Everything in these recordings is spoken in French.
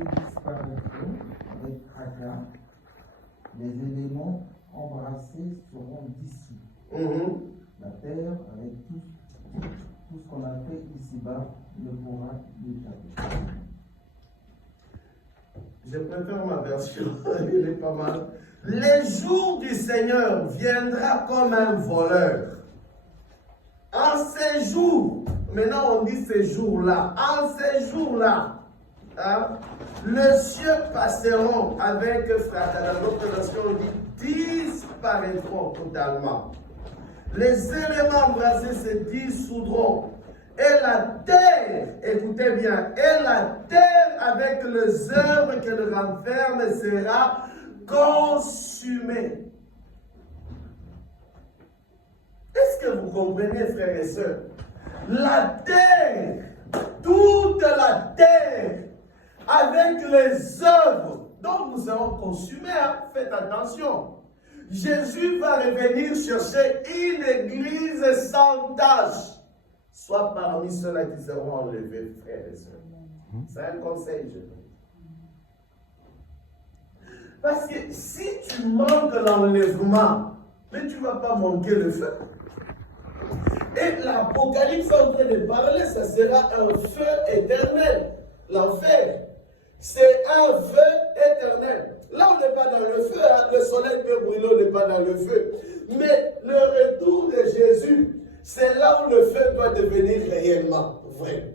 cieux disparaîtront avec fracas, les éléments embrassés seront dissous. La terre, avec tout ce qu'on a fait ici-bas, ne pourra y échapper. Je préfère ma version, elle est pas mal. Les jours du Seigneur viendra comme un voleur. En ces jours, maintenant on dit ces jours-là, en ces jours-là, hein, les cieux passeront avec fracas. Dans notre version, on dit disparaîtront totalement. Les éléments embrassés se dissoudront. Et la terre, écoutez bien, et la terre avec les œuvres qu'elle renferme sera consumée. Est-ce que vous comprenez, frères et sœurs? La terre, toute la terre, avec les œuvres dont nous serons consumés, hein, faites attention. Jésus va revenir chercher une église sans tache, soit parmi ceux-là qui seront enlevés, frères et sœurs. C'est un conseil, je donne. Parce que si tu manques l'enlèvement, mais tu ne vas pas manquer le feu. Et l'Apocalypse est en train de parler, ça sera un feu éternel. L'enfer, c'est un feu éternel. Là, on n'est pas dans le feu, hein. Le soleil peut brûler, on n'est pas dans le feu. Mais le retour de Jésus, c'est là où le feu doit devenir réellement vrai.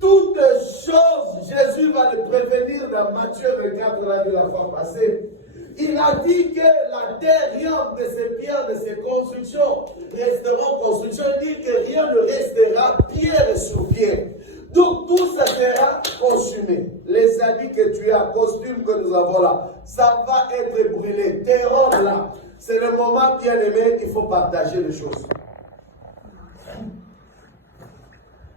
Toutes choses, Jésus va le prévenir dans Matthieu 24, on l'a vu la fois passée. Il a dit que la terre, rien de ses pierres, de ses constructions, resteront constructions. Il dit que rien ne restera pierre sur pierre. Donc tout ça sera consumé. Les habits que tu as, costumes que nous avons là, ça va être brûlé. Tes robes là, c'est le moment bien aimé, il faut partager les choses.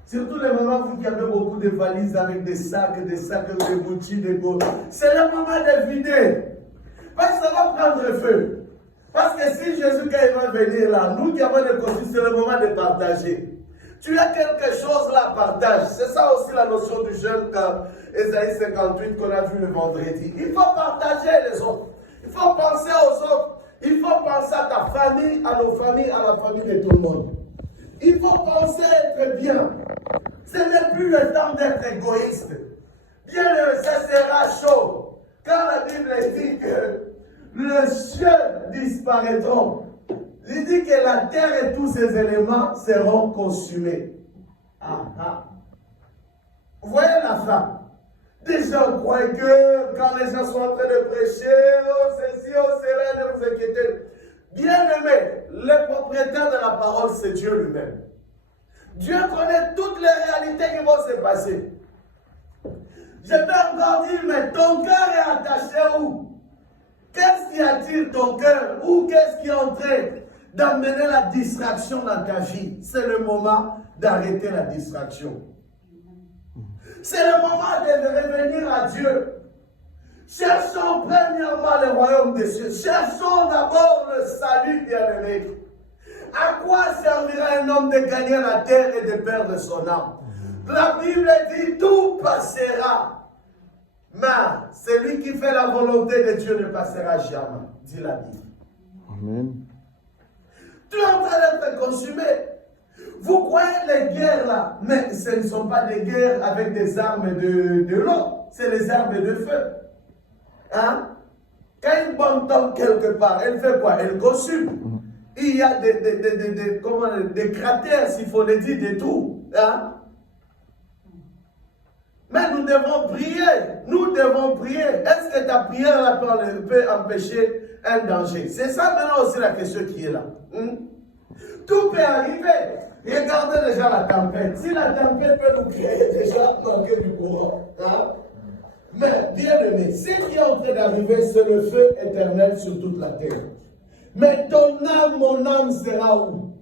Surtout les moments où il y avait beaucoup de valises avec des sacs de Gucci, de Go. C'est le moment de vider. Parce que ça va prendre feu. Parce que si Jésus, quand il va venir là, nous qui avons des costumes, c'est le moment de partager. Tu as quelque chose là, partage. C'est ça aussi la notion du jeûne, Ésaïe 58 qu'on a vu le vendredi. Il faut partager les autres. Il faut penser aux autres. Il faut penser à ta famille, à nos familles, à la famille de tout le monde. Il faut penser être bien. Ce n'est plus le temps d'être égoïste. Bien, ça sera chaud. Quand la Bible dit que les cieux disparaîtront, il dit que la terre et tous ses éléments seront consumés. Vous voyez la fin. Des gens croient que quand les gens sont en train de prêcher, oh ceci, oh cela, ne vous inquiétez. Bien aimé, le propriétaire de la parole, c'est Dieu lui-même. Dieu connaît toutes les réalités qui vont se passer. Je peux encore dire, mais ton cœur est attaché où? Qu'est-ce qui attire ton cœur? Ou qu'est-ce qui est en train d'amener la distraction dans ta vie? C'est le moment d'arrêter la distraction. C'est le moment de revenir à Dieu. Cherchons premièrement le royaume des cieux. Cherchons d'abord le salut, bien-aimé. À quoi servira un homme de gagner la terre et de perdre son âme? La Bible dit tout passera. Mais celui qui fait la volonté de Dieu ne passera jamais, dit la Bible. Amen. Tu es en train d'être consumé. Vous croyez les guerres là, mais ce ne sont pas des guerres avec des armes de l'eau, c'est les armes de feu. Hein? Quand une bombe tombe quelque part, elle fait quoi? Elle consume. Il y a des cratères, s'il faut le dire, de tout. Hein? Mais nous devons prier. Nous devons prier. Est-ce que ta prière là, peut empêcher un danger? C'est ça maintenant aussi la question qui est là. Tout peut arriver. Regardez déjà la tempête. Si la tempête peut nous créer déjà manquer du courant. Hein? Mais bien aimé, ce qui est en train d'arriver, c'est le feu éternel sur toute la terre. Mais ton âme, mon âme sera où?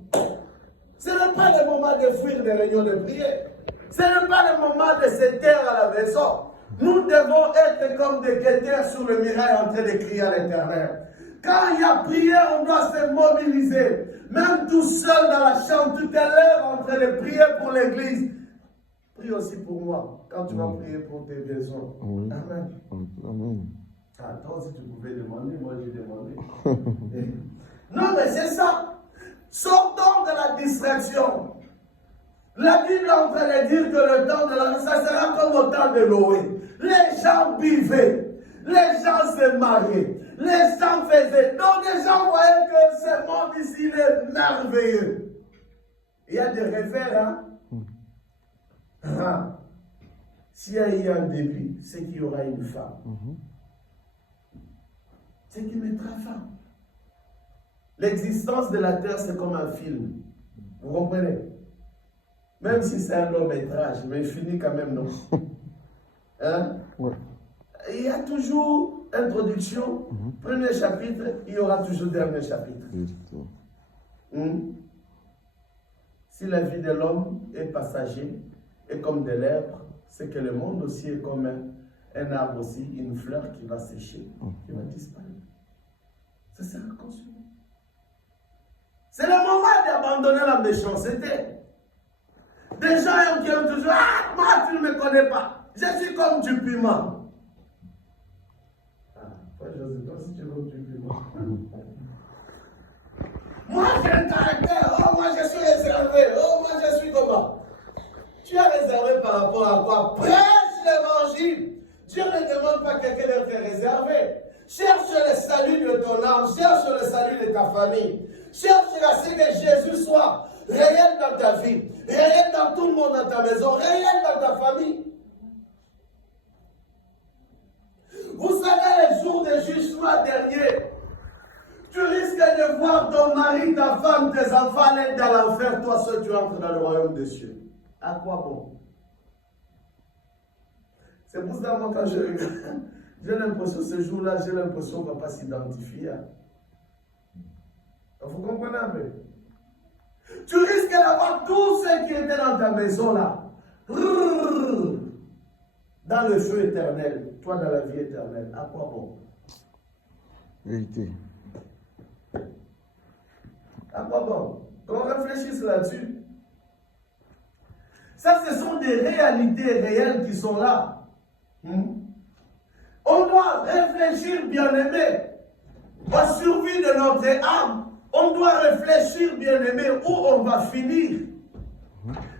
Ce n'est pas le moment de fuir des réunions de prière. Ce n'est pas le moment de se taire à la maison. Nous devons être comme des guetteurs sur le mirail en train de crier à l'Éternel. Quand il y a prière, on doit se mobiliser. Même tout seul dans la chambre, tout à l'heure en train de prier pour l'église. prie aussi pour moi quand tu vas prier pour tes besoins. Oui. Amen. Amen. Ah, toi aussi, tu pouvais demander, moi j'ai demandé. Non, mais c'est ça. Sortons de la distraction. La Bible est en train de dire que le temps de la... ça sera comme au temps de Noé. Les gens buvaient, les gens se mariaient, les gens faisaient. Donc les gens voyaient que ce monde ici il est merveilleux. Il y a des rêveurs, hein? Ah. S'il y a eu un début, c'est qu'il y aura une femme. C'est qu'il mettra fin. L'existence de la terre, c'est comme un film. Vous comprenez? Même si c'est un long métrage, mais il finit quand même, non? Hein? Ouais. Il y a toujours introduction, premier chapitre, il y aura toujours dernier chapitre. Si la vie de l'homme est passager et comme de l'herbe, c'est que le monde aussi est comme un arbre aussi, une fleur qui va sécher, qui va disparaître. Ça sera consumé. C'est le moment d'abandonner la méchanceté. Des gens qui ont toujours, ah, moi tu ne me connais pas, je suis comme du piment. Ah, je ne sais pas si tu es comme du piment. Moi j'ai un caractère, oh moi je suis réservé, oh moi je suis comment? Tu es réservé par rapport à quoi? Prêche l'évangile. Dieu ne demande pas quelqu'un d'être réservé. Cherche le salut de ton âme, cherche le salut de ta famille. Cherche à ce que Jésus soit réel dans ta vie, réel dans tout le monde dans ta maison, réel dans ta famille. Vous savez, les jours de jugement dernier, tu risques de voir ton mari, ta femme, tes enfants être dans l'enfer, toi seul tu entres dans le royaume des cieux. À quoi bon? C'est pour ça, moi, quand je regarde, j'ai l'impression, ce jour-là, j'ai l'impression qu'on ne va pas s'identifier. Vous comprenez un peu? Tu risques d'avoir tous ceux qui étaient dans ta maison là, dans le feu éternel, toi dans la vie éternelle. À quoi bon? Vérité. À quoi bon? Qu'on réfléchisse là-dessus. Ça, ce sont des réalités réelles qui sont là. On doit réfléchir, bien-aimé, la survie de notre âme. On doit réfléchir, bien-aimé, où on va finir.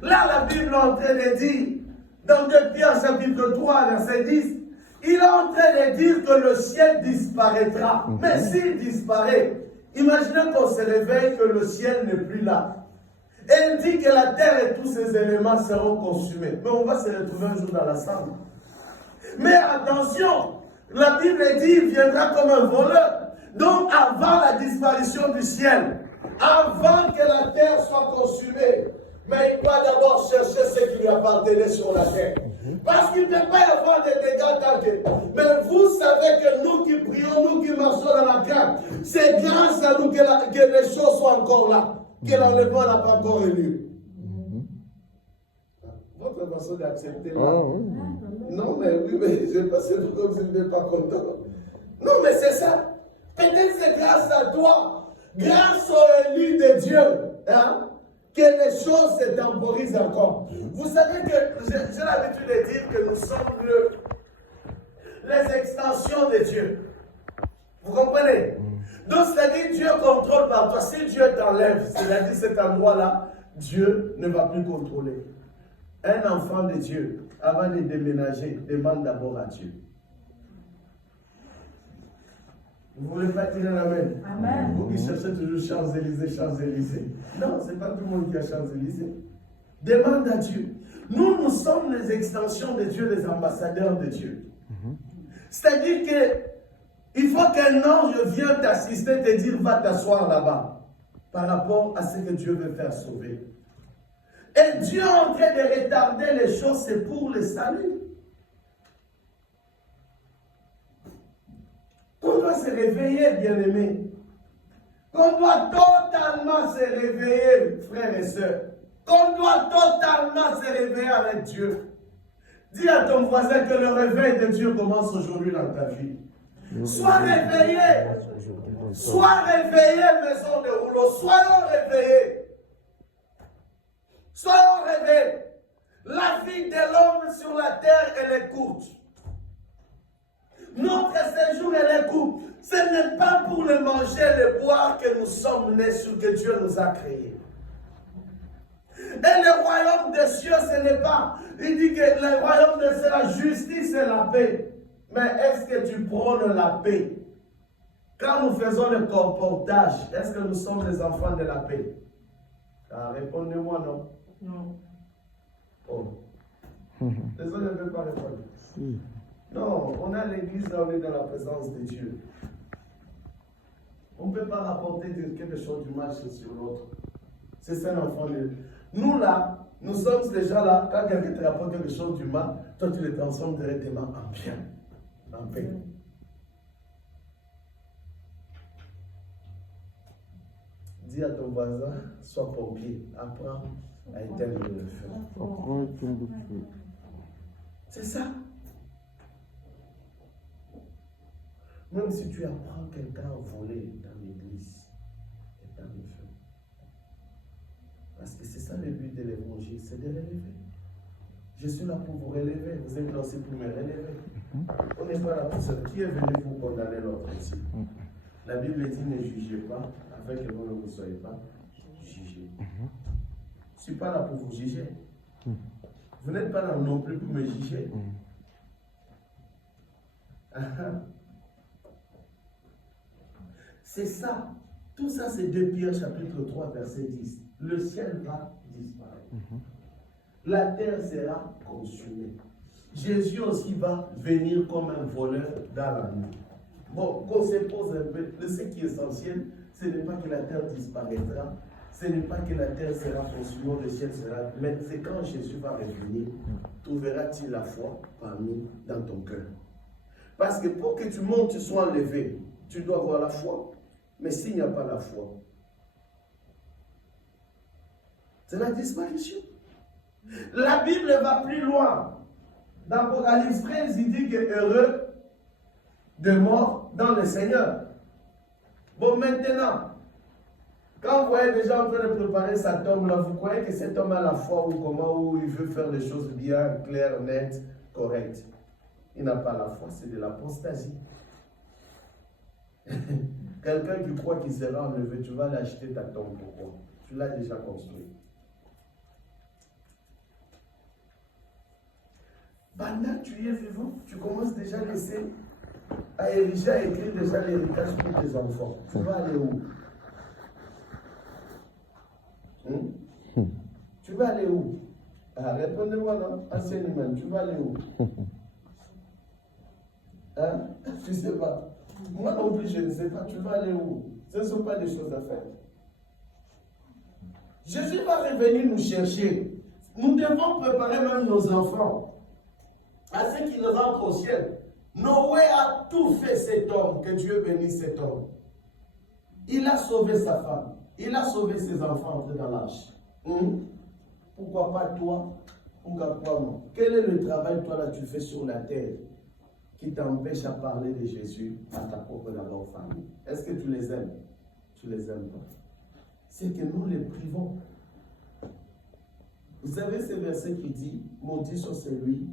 Là, la Bible est en train de dire, dans 2 Pierre chapitre 3, verset 10, il est en train de dire que le ciel disparaîtra. Mais s'il disparaît, imaginez qu'on se réveille que le ciel n'est plus là. Elle dit que la terre et tous ses éléments seront consumés. Mais on va se retrouver un jour dans la salle. Mais attention, la Bible dit qu'il viendra comme un voleur. Donc avant la disparition du ciel, avant que la terre soit consumée, mais il doit d'abord chercher ce qui lui appartenait sur la terre. Parce qu'il ne peut pas y avoir des dégâts tardés. Mais vous savez que nous qui prions, nous qui marchons dans la terre, c'est grâce à nous que les choses sont encore là, que l'enlèvement n'a pas encore eu lieu. Votre façon d'accepter là. Non, mais oui, mais je passé comme si je n'étais pas content. Non, mais c'est ça. Peut-être c'est grâce à toi, grâce aux élus de Dieu, hein, que les choses se temporisent encore. Vous savez que j'ai l'habitude de dire que nous sommes les extensions de Dieu. Vous comprenez? Donc, c'est-à-dire Dieu contrôle par toi. Si Dieu t'enlève, c'est-à-dire cet endroit-là, Dieu ne va plus contrôler. Un enfant de Dieu, avant de déménager, demande d'abord à Dieu. Vous ne voulez pas tirer la main? Amen. Vous qui cherchez toujours Champs-Élysées, Champs-Élysées. Non, ce n'est pas tout le monde qui a Champs-Élysées. Demande à Dieu. Nous sommes les extensions de Dieu, les ambassadeurs de Dieu. C'est-à-dire qu'il faut qu'un ange vienne t'assister, te dire va t'asseoir là-bas, par rapport à ce que Dieu veut faire sauver. Et Dieu est en train de retarder les choses, c'est pour le salut. On doit se réveiller, bien-aimés. On doit totalement se réveiller, frères et sœurs. On doit totalement se réveiller avec Dieu. Dis à ton voisin que le réveil de Dieu commence aujourd'hui dans ta vie. Sois réveillé. Sois réveillé, maison de rouleau. Soyons réveillés. Soyons réveillés. La vie de l'homme sur la terre, elle est courte. Notre séjour, elle est courte. Ce n'est pas pour le manger et le boire que nous sommes nés, sur que Dieu nous a créés. Et le royaume des cieux, ce n'est pas. Il dit que le royaume des cieux, c'est la justice et la paix. Mais est-ce que tu prônes la paix? Quand nous faisons le comportage, est-ce que nous sommes les enfants de la paix? Ah, répondez-moi non. Non. Oh. Les autres ne veulent pas répondre. Si. Non, on a l'église là, on est dans la présence de Dieu. On ne peut pas rapporter quelque chose du mal sur l'autre. C'est ça l'enfant de Dieu. Nous là, nous sommes déjà là, quand quelqu'un te rapporte quelque chose du mal, toi tu le transformes directement en bien, en paix. Dis à ton voisin, sois pompier, apprends à éteindre le feu. Apprends à éteindre le feu. C'est ça. Même si tu apprends quelqu'un à voler dans l'église, éteins le feu. Parce que c'est ça le but de l'évangile, c'est de l'élever. Je suis là pour vous relever, vous êtes là aussi pour me relever. On n'est pas là pour ça. Qui est venu pour condamner l'autre ici? La Bible dit ne jugez pas, afin que vous ne vous soyez pas jugés. Je ne suis pas là pour vous juger. Vous n'êtes pas là non plus pour me juger. C'est ça. Tout ça, c'est 2 Pierre chapitre 3, verset 10. Le ciel va disparaître. La terre sera consumée. Jésus aussi va venir comme un voleur dans la nuit. Bon, qu'on se pose un peu. Ce qui est essentiel, ce n'est pas que la terre disparaîtra, ce n'est pas que la terre sera consumée, le ciel sera. Mais c'est quand Jésus va revenir, trouveras-tu la foi parmi dans ton cœur. Parce que pour que tu montes, tu sois enlevé, tu dois avoir la foi. Mais s'il n'y a pas la foi, c'est la disparition. La Bible va plus loin. Dans Apocalypse 13, il dit que heureux de mort dans le Seigneur. Bon, maintenant, quand vous voyez des gens en train de préparer sa tombe, là, vous croyez que cet homme a la foi ou comment, ou il veut faire les choses bien, claires, nettes, correctes. Il n'a pas la foi, c'est de l'apostasie. Quelqu'un qui croit qu'il sera enlevé, tu vas l'acheter ta tombe. Pourquoi? Tu l'as déjà construit. Pendant que tu es vivant, tu commences déjà à laisser, à ériger, à écrire déjà l'héritage pour tes enfants. Tu vas aller où? Tu vas aller où? Ah, répondez-moi non, enseignement, tu vas aller où? Hein? Je ne sais pas. Moi non plus, je ne sais pas. Tu vas aller où? Ce ne sont pas des choses à faire. Jésus va revenir nous chercher. Nous devons préparer même nos enfants à ce qu'ils rentrent au ciel. Noé a tout fait cet homme, que Dieu bénisse cet homme. Il a sauvé sa femme. Il a sauvé ses enfants entrés dans l'arche. Pourquoi pas toi? Pourquoi pas moi? Quel est le travail toi là tu fais sur la terre qui t'empêche à parler de Jésus à ta propre d'abord famille? Est-ce que tu les aimes? Tu les aimes pas. C'est que nous les privons. Vous savez ce verset qui dit, maudit soit celui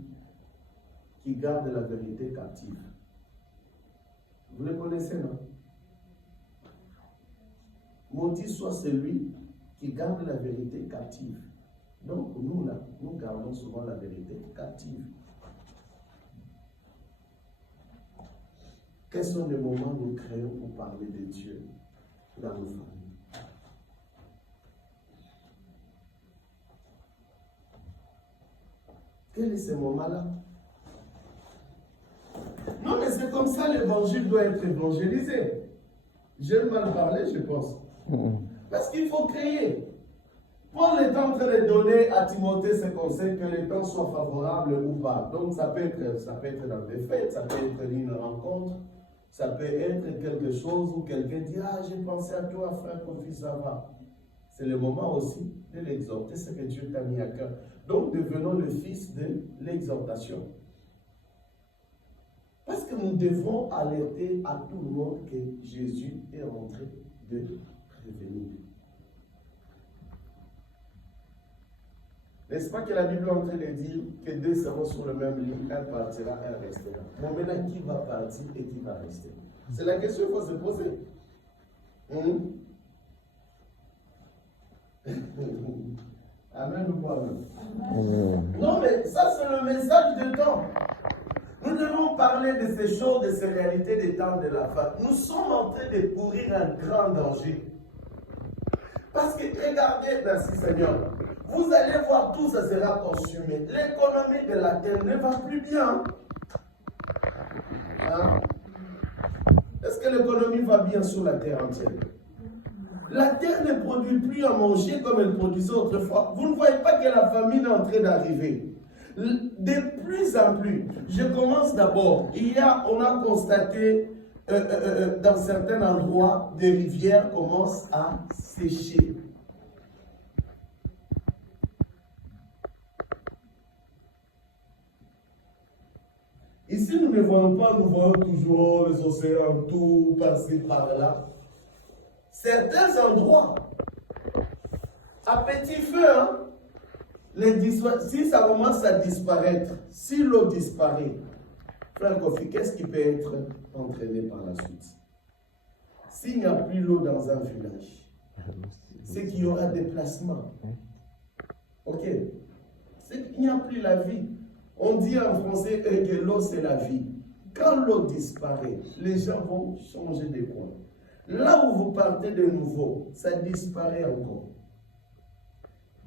qui garde la vérité captive. Vous le connaissez, non? Maudit soit celui qui garde la vérité captive. Donc nous là, nous gardons souvent la vérité captive. Quels sont les moments où nous créons pour parler de Dieu dans nos familles? Quel est ce moment-là? Non, mais c'est comme ça l'évangile doit être évangélisé. J'ai mal parlé, je pense. Parce qu'il faut créer. Paul est en train de donner à Timothée ce conseil, que les temps soient favorables ou pas. Donc ça peut être dans des fêtes, ça peut être une rencontre, ça peut être quelque chose où quelqu'un dit « Ah, j'ai pensé à toi, frère, ton fils, ça va. » C'est le moment aussi de l'exhorter, ce que Dieu t'a mis à cœur. Donc devenons le fils de l'exhortation. Parce que nous devons alerter à tout le monde que Jésus est en train de revenir. N'est-ce pas que la Bible est en train de dire que deux seront sur le même lit, un partira, un restera. Bon, maintenant, qui va partir et qui va rester? C'est la question qu'il faut se poser. Amen ou pas amen? Non, mais ça, c'est le message de temps. Nous devons parler de ces choses, de ces réalités des temps de la fin. Nous sommes en train de courir un grand danger. Parce que regardez, merci Seigneur, vous allez voir tout ça sera consumé. L'économie de la terre ne va plus bien. Hein? Est-ce que l'économie va bien sur la terre entière? La terre ne produit plus à manger comme elle produisait autrefois. Vous ne voyez pas que la famine est en train d'arriver. De plus en plus, je commence d'abord. On a constaté dans certains endroits, des rivières commencent à sécher. Ici, nous ne voyons pas, nous voyons toujours les océans, tout par-ci, par-là. Certains endroits, à petit feu, hein, si ça commence à disparaître, si l'eau disparaît, frère Kofi, qu'est-ce qui peut être entraîné par la suite? S'il n'y a plus l'eau dans un village, c'est qu'il y aura déplacement. Ok? C'est qu'il n'y a plus la vie. On dit en français que l'eau c'est la vie. Quand l'eau disparaît, les gens vont changer de coin. Là où vous partez de nouveau, ça disparaît encore.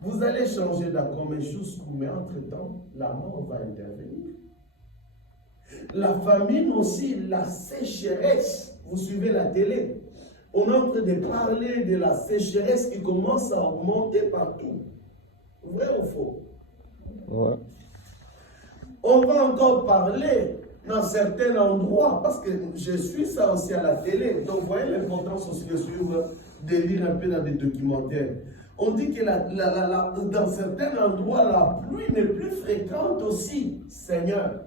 Vous allez changer d'accord, mais entre-temps, la mort va intervenir. La famine aussi, la sécheresse. Vous suivez la télé. On est en train de parler de la sécheresse qui commence à augmenter partout. Vrai ou faux? Ouais. On va encore parler dans certains endroits, parce que je suis ça aussi à la télé. Donc, vous voyez l'importance aussi de suivre, de lire un peu dans des documentaires. On dit que dans certains endroits, la pluie n'est plus fréquente aussi. Seigneur,